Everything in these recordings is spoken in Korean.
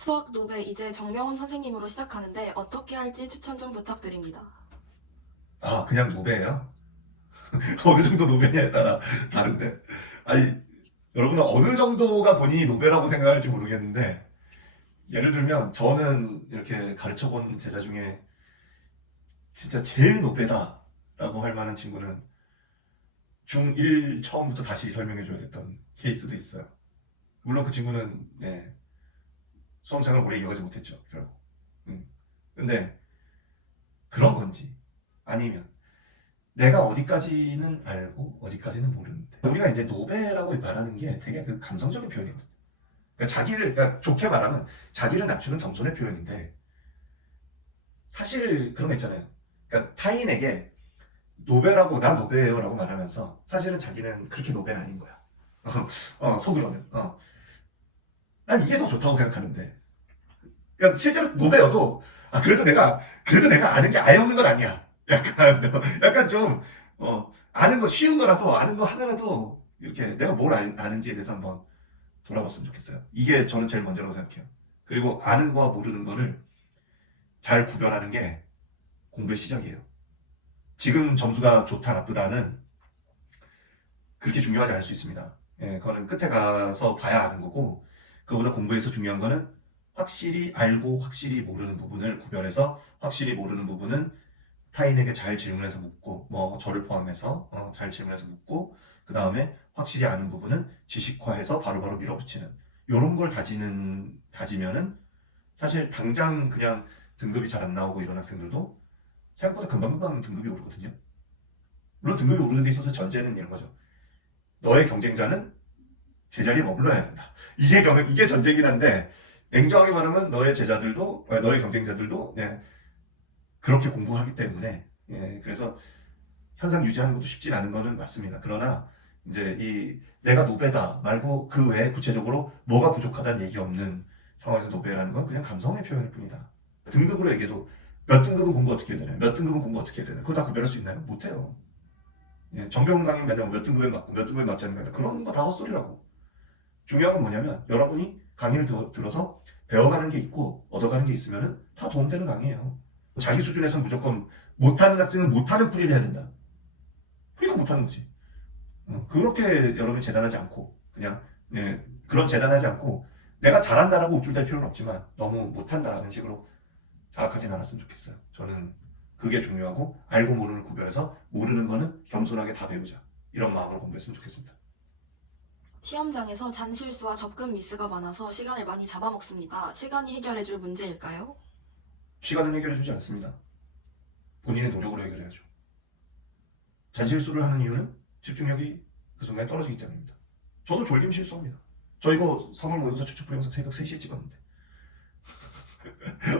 수학 노베 이제 정명훈 선생님으로 시작하는데 어떻게 할지 추천 좀 부탁드립니다. 아, 그냥 노베예요? 어느 정도 노베냐에 따라 다른데. 아니, 여러분은 어느 정도가 본인이 노베라고 생각할지 모르겠는데, 예를 들면, 저는 이렇게 가르쳐 본 제자 중에 진짜 제일 노베다라고 할 만한 친구는 중1 처음부터 다시 설명해줘야 됐던 케이스도 있어요. 물론 그 친구는, 네, 수험생활 오래 이어가지 못했죠, 결국. 근데 그런 건지, 아니면, 내가 어디까지는 알고 어디까지는 모르는데 우리가 이제 노베라고 말하는 게 되게 그 감성적인 표현이거든요. 그러니까 자기를 그러니까 좋게 말하면 자기를 낮추는 겸손의 표현인데 사실 그런 거 있잖아요. 그러니까 타인에게 노베라고 나 노베예요라고 말하면서 사실은 자기는 그렇게 노베는 아닌 거야. 속으로는. 난 이게 더 좋다고 생각하는데. 그러니까 실제로 노베여도 아 그래도 내가 아는 게 아예 없는 건 아니야. 약간 약간 좀 아는 거 쉬운 거라도 아는 거 하나라도 이렇게 내가 뭘 아는지에 대해서 한번 돌아봤으면 좋겠어요. 이게 저는 제일 먼저라고 생각해요. 그리고 아는 거와 모르는 거를 잘 구별하는 게 공부의 시작이에요. 지금 점수가 좋다 나쁘다는 그렇게 중요하지 않을 수 있습니다. 예, 그거는 끝에 가서 봐야 아는 거고 그거보다 공부에서 중요한 거는 확실히 알고 확실히 모르는 부분을 구별해서 확실히 모르는 부분은 타인에게 잘 질문해서 묻고 뭐 저를 포함해서 잘 질문해서 묻고 그 다음에 확실히 아는 부분은 지식화해서 바로바로 밀어붙이는 요런 걸 다지면은 사실 당장 그냥 등급이 잘 안 나오고 이런 학생들도 생각보다 금방금방 등급이 오르거든요. 물론 등급이 오르는 데 있어서 전제는 이런 거죠. 너의 경쟁자는 제자리에 머물러야 된다. 이게 전제긴 한데 냉정하게 말하면 너의 경쟁자들도 네, 그렇게 공부하기 때문에 예, 그래서 현상 유지하는 것도 쉽지 않은 거는 맞습니다. 그러나 이제 이 내가 노베다 말고 그 외에 구체적으로 뭐가 부족하다는 얘기 없는 상황에서 노베라는 건 그냥 감성의 표현일 뿐이다. 등급으로 얘기해도 몇 등급은 공부 어떻게 해야 되나요? 몇 등급은 공부 어떻게 해야 되나요? 그거 다 구별할 수 있나요? 못해요. 예, 정병훈 강의 맨날 몇 등급에 맞고 몇 등급에 맞지 않는 거다. 그런 거 다 헛소리라고. 중요한 건 뭐냐면 여러분이 강의를 들어서 배워가는 게 있고 얻어가는 게 있으면 다 도움되는 강의예요. 자기 수준에서 무조건 못하는 학생은 못하는 풀이를 해야 된다. 그러니까 못하는 거지. 그렇게 여러분이 재단하지 않고 그냥 네, 그런 재단하지 않고 내가 잘한다라고 우쭐댈 필요는 없지만 너무 못한다라는 식으로 자각하진 않았으면 좋겠어요. 저는 그게 중요하고 알고 모르는 구별해서 모르는 거는 겸손하게 다 배우자. 이런 마음으로 공부했으면 좋겠습니다. 시험장에서 잔실수와 접근 미스가 많아서 시간을 많이 잡아먹습니다. 시간이 해결해줄 문제일까요? 시간은 해결해주지 않습니다. 본인의 노력으로 해결해야죠. 잔실수를 하는 이유는 집중력이 그 순간에 떨어지기 때문입니다. 저도 졸림 실수합니다. 저 이거 3월 모의고사 추측 영상 새벽 3시에 찍었는데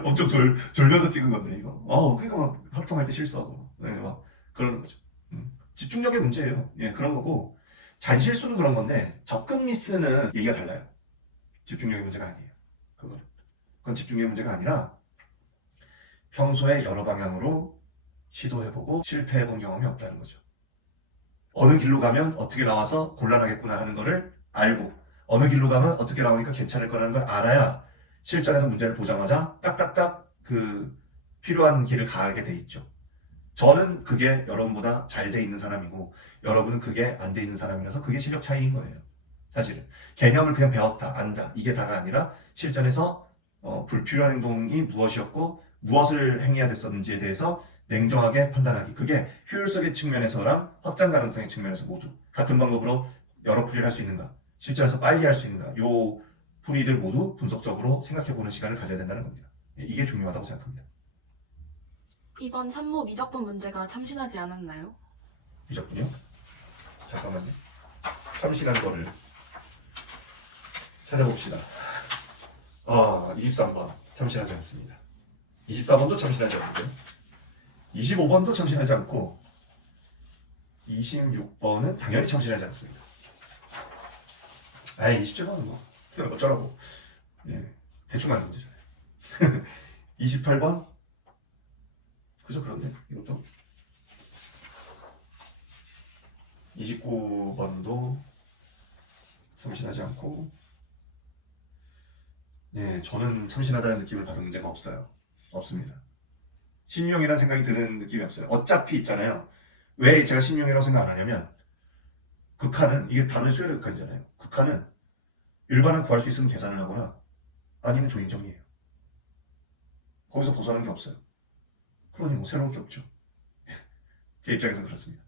엄청 졸면서 찍은 건데 이거 그러니까 막 확통할 때 실수하고 네, 막 그러는 거죠. 집중력의 문제예요. 예, 그런 거고 잔실수는 그런 건데 접근 미스는 얘기가 달라요. 집중력의 문제가 아니에요. 그건 집중력의 문제가 아니라 평소에 여러 방향으로 시도해보고 실패해본 경험이 없다는 거죠. 어느 길로 가면 어떻게 나와서 곤란하겠구나 하는 거를 알고 어느 길로 가면 어떻게 나오니까 괜찮을 거라는 걸 알아야 실전에서 문제를 보자마자 딱딱딱 그 필요한 길을 가게 돼 있죠. 저는 그게 여러분보다 잘 돼 있는 사람이고 여러분은 그게 안 돼 있는 사람이라서 그게 실력 차이인 거예요. 사실은 개념을 그냥 배웠다 안다 이게 다가 아니라 실전에서 불필요한 행동이 무엇이었고 무엇을 행해야 됐었는지에 대해서 냉정하게 판단하기. 그게 효율성의 측면에서랑 확장 가능성의 측면에서 모두 같은 방법으로 여러 풀이를 할 수 있는가, 실전에서 빨리 할 수 있는가, 요 풀이들 모두 분석적으로 생각해보는 시간을 가져야 된다는 겁니다. 이게 중요하다고 생각합니다. 이번 산모 미적분 문제가 참신하지 않았나요? 미적분이요? 잠깐만요. 참신한 거를 찾아봅시다. 23번 참신하지 않습니다. 24번도 참신하지 않고요. 25번도 참신하지 않고 26번은 당연히 참신하지 않습니다. 27번은 뭐 어쩌라고. 예, 대충 만든 문제잖아요. 28번 그저 그런데 이것도 29번도 참신하지 않고 예, 저는 참신하다는 느낌을 받은 문제가 없어요. 없습니다. 신용이라는 생각이 드는 느낌이 없어요. 어차피 있잖아요. 왜 제가 신용이라고 생각 안 하냐면 극한은 이게 단어의 수열의 극한이잖아요. 극한은 일반은 구할 수 있으면 계산을 하거나 아니면 조인정리예요. 거기서 벗어나는 게 없어요. 그러니 뭐 새로운 게 없죠. 제 입장에서는 그렇습니다.